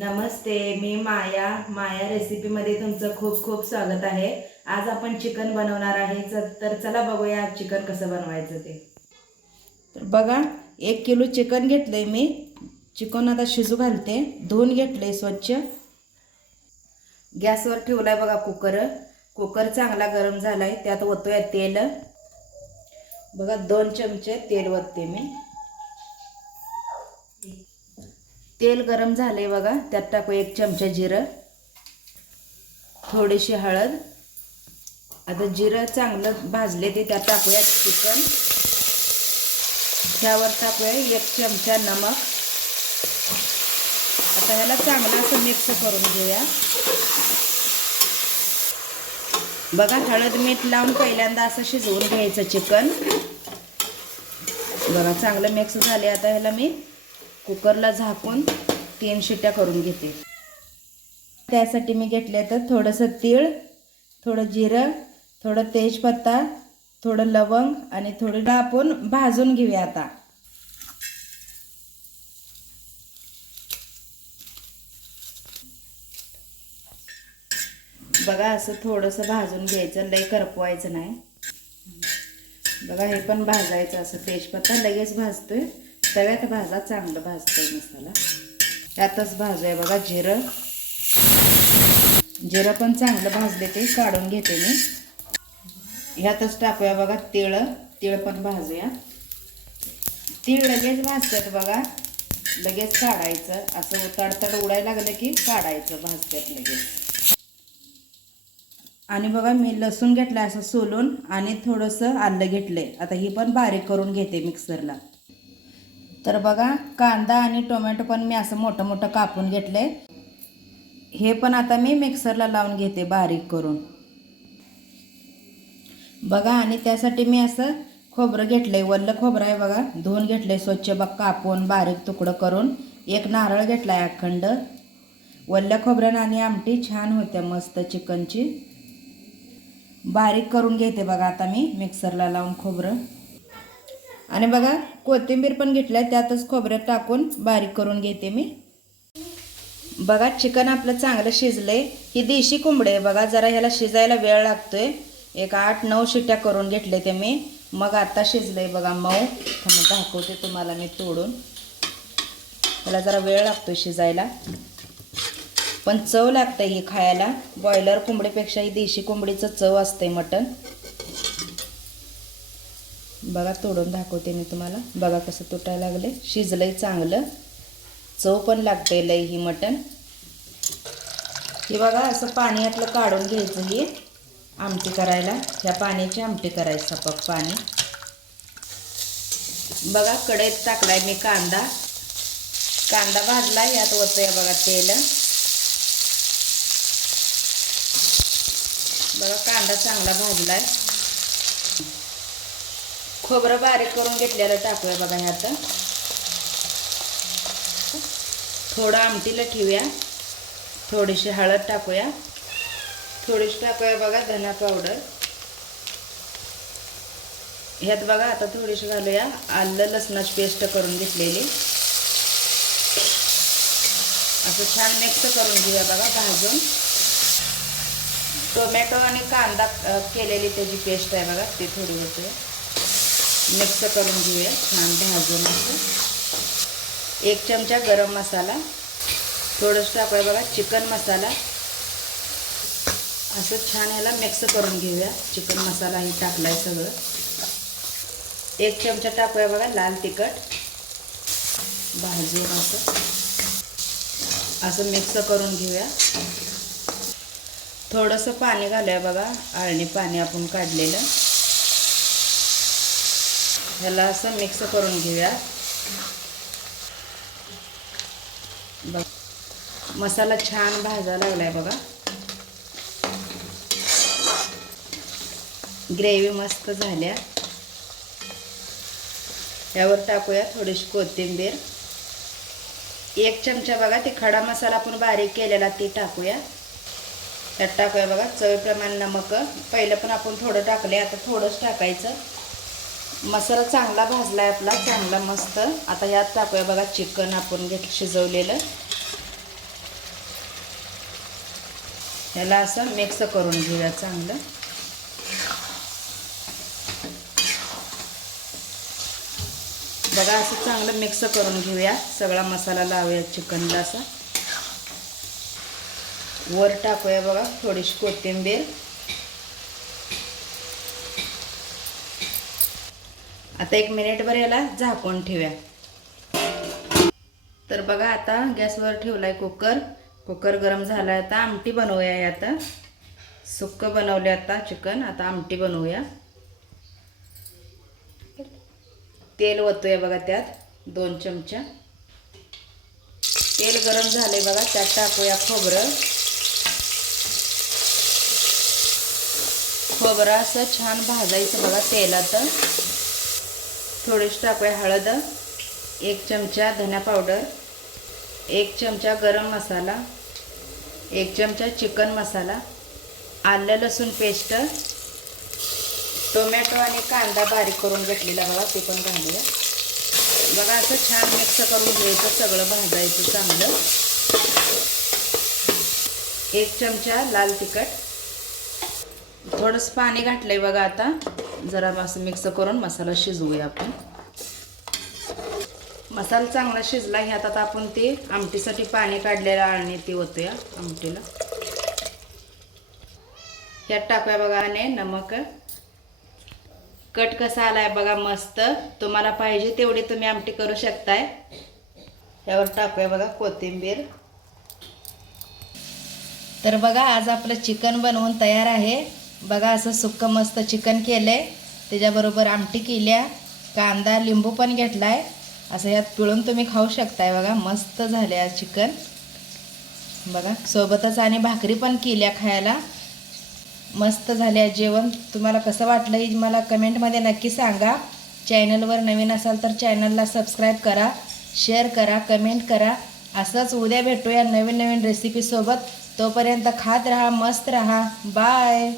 नमस्ते मी माया माया रेसिपीमध्ये तुमचं खूप खूप स्वागत आहे. आज आपण चिकन बनवणार आहे तर चला बघूया आज चिकन कसं बनवायचं ते. तर बघा एक किलो चिकन घेतलंय मी. चिकन आता शिजू घालते. धुवून घेतलंय स्वच्छ. गॅसवर ठेवलाय बघा कुकर. कुकर चांगला गरम झालाय त्यात ओतूया तेल. बघा दोन चमचे तेल ओतते मी. तेल गरम झालंय बघा. त्यात टाकू एक चमचा जिरं थोडीशी हळद. आता जिरं चांगलं भाजले ते त्यात टाकूया चिकन. त्यावर टाकूया एक चमचा नमक. आता ह्याला चांगलं असं मिक्स करून घेऊया. बघा हळद मीठ लावून पहिल्यांदा असं शिजवून घ्यायचं चिकन. बघा चांगलं मिक्स झाले आता ह्याला मी कुकरला झाकून तीन शिट्ट्या करून घेते. त्यासाठी मी घेतले तर थोडंसं तीळ थोडं जिरं थोडं तेजपत्ता थोडं लवंग आणि थोडं आपण भाजून घेऊया आता. बघा असं थोडंसं भाजून घ्यायचं लई करपवायचं नाही. बघा हे पण भाजायचं असं तेजपत्ता लगेच भाजतोय. तव्यात भाजा चांगलं भाजतोय मसाला. त्यातच भाजूया बघा जिरं. जिरं पण चांगलं भाजले ते काढून घेते मी. ह्यातच टाकूया बघा तिळ. तिळ पण भाजूया. तीळ लगेच भाजतात बघा. लगेच काढायचं. असं तडतड उडायला लागलं की काढायचं भाजतात लगेच. आणि बघा मी लसूण घेतलं असं सोलून आणि थोडंसं आलं घेतलंय. आता ही पण बारीक करून घेते मिक्सरला. तर बघा कांदा आणि टोमॅटो पण मी असं मोठं मोठं कापून घेतलंय. हे पण आता मी मिक्सरला लावून घेते बारीक करून. बघा आणि त्यासाठी मी असं खोबरं घेतलंय. वल्लं खोबरं आहे बघा धुवून घेतलंय स्वच्छ बघ कापून बारीक तुकडं करून. एक नारळ घेतलाय अखंड. वल्ल्या खोबऱ्यानं आणि आमटी छान होत्या मस्त चिकनची. बारीक करून घेते बघा आता मी मिक्सरला लावून खोबरं. आणि बघा कोथिंबीर पण घेतल्या त्यातच खोबऱ्यात टाकून बारीक करून घेते मी. बघा चिकन आपलं चांगलं शिजलंय. ही देशी कोंबडी आहे बघा जरा ह्याला शिजायला वेळ लागतोय. एक आठ नऊ शिट्ट्या करून घेतले ते मी. मग आता शिजलंय बघा मऊ. मग दाखवते तुम्हाला मी तोडून. त्याला जरा वेळ लागतोय शिजायला. पण चव लागते ही खायला. बॉयलर कोंबडीपेक्षा ही देशी कोंबडीचं चव असते मटण बघा तोडून दाखवते मी तुम्हाला. बघा कसं तुटायला लागले. शिजलंय चांगलं. चव पण लागते लई ही मटण. हे बघा असं पाणी आपलं काढून घ्यायचं हे. आमटी करायला. ह्या पाण्याची आमटी करायचं सपक पाणी. बघा कढईत टाकलाय मी कांदा. कांदा भाजला यात होतंय बघा तेल. बघा कांदा चांगला भाजलाय. खोबरं बारीक करून घेतलेलं टाकूया बघा ह्यात थोडं आमटीला ठेवूया. थोडीशी हळद टाकूया. थोडीशी टाकूया बघा धना पावडर. ह्यात बघा आता थोडीशी घालूया आलं लसणाची पेस्ट करून घेतलेली. असं छान मिक्स करून घेऊया बघा भाजून. टोमॅटो आणि कांदा केलेली त्याची पेस्ट आहे बघा ती थोडी होते. मिक्स करून घेऊया. छान भाजून असं. एक चमचा गरम मसाला. थोडंसं टाकूया बघा चिकन मसाला. असं छान ह्याला मिक्स करून घेऊया. चिकन मसालाही टाकलाय सगळं. एक चमचा टाकूया बघा लाल तिखट. भाजून असं. असं मिक्स करून घेऊया. थोडंसं पाणी घालूया बघा. आळणी पाणी आपण काढलेलं. ह्याला असं मिक्स करून घेऊया बघ मसाला छान भाजा लागलाय बघा. ग्रेव्ही मस्त झाल्या. यावर टाकूया थोडीशी कोथिंबीर. एक चमचा बघा ते खडा मसाला आपण बारीक केलेला ती टाकूया. त्यात टाकूया बघा चवीप्रमाणे नमक. पहिलं पण आपण थोडं टाकले आता थोडंच टाकायचं. मसाला चांगला भाजला आहे आपला चांगला मस्त. आता यात टाकूया बघा चिकन आपण घेत शिजवलेलं. ह्याला असं मिक्स करून घेऊया चांगलं. बघा असं चांगलं मिक्स करून घेऊया. सगळा मसाला लावूया चिकनला असा. वर टाकूया बघा थोडीशी कोथिंबीर. आता एक मिनिटभर याला झाकून ठेवूया. तर बघा आता गॅसवर ठेवलाय कुकर. कुकर गरम झाला आता. आमटी बनवूया आता. सुक्क बनवले आता चिकन. आता आमटी बनवूया. तेल ओतूया बघा त्यात. दोन चमचा. तेल गरम झालंय बघा. त्यात टाकूया खोबरं. खोबरं असं छान भाजायचं बघा तेलात. थोडीशी टाकूया हळद एक चमचा धना पावडर एक चमचा गरम मसाला एक चमचा चिकन मसाला आलं लसूण पेस्ट टोमॅटो आणि कांदा बारीक करून घेतलेला बघा ते पण घालूया. बघा असं छान मिक्स करून घ्यायचं सगळं भाजायचं चांगलं. एक चमचा लाल तिखट. थोडंसं पाणी घातलंय बघा आता. जरा असं मिक्स करून मसाला शिजवूया आपण. मसाला चांगला शिजला ह्यात आता आपण ते आमटीसाठी पाणी काढलेलं आणि ते ओतूया आमटीला. ह्यात टाकूया बघा आणि नमक. कट कसा आला आहे बघा मस्त. तुम्हाला पाहिजे तेवढी तुम्ही आमटी करू शकताय. यावर टाकूया बघा कोथिंबीर. तर बघा आज आपलं चिकन बनवून तयार आहे. बघा असं सुक्क मस्त चिकन केलं आहे त्याच्याबरोबर आमटी केल्या कांदा लिंबू पण घेतला आहे असं यात पिळून तुम्ही खाऊ शकताय बघा. मस्त झाले आज चिकन. बघा सोबतच आणि भाकरी पण केल्या खायला. मस्त झाले जेवण. तुम्हाला कसं वाटलं हे मला कमेंटमध्ये नक्की सांगा. चॅनलवर नवीन असाल तर चॅनलला सबस्क्राईब करा शेअर करा कमेंट करा. असंच उद्या भेटूया नवीन नवीन रेसिपीसोबत तोपर्यंत खात राहा मस्त राहा. बाय.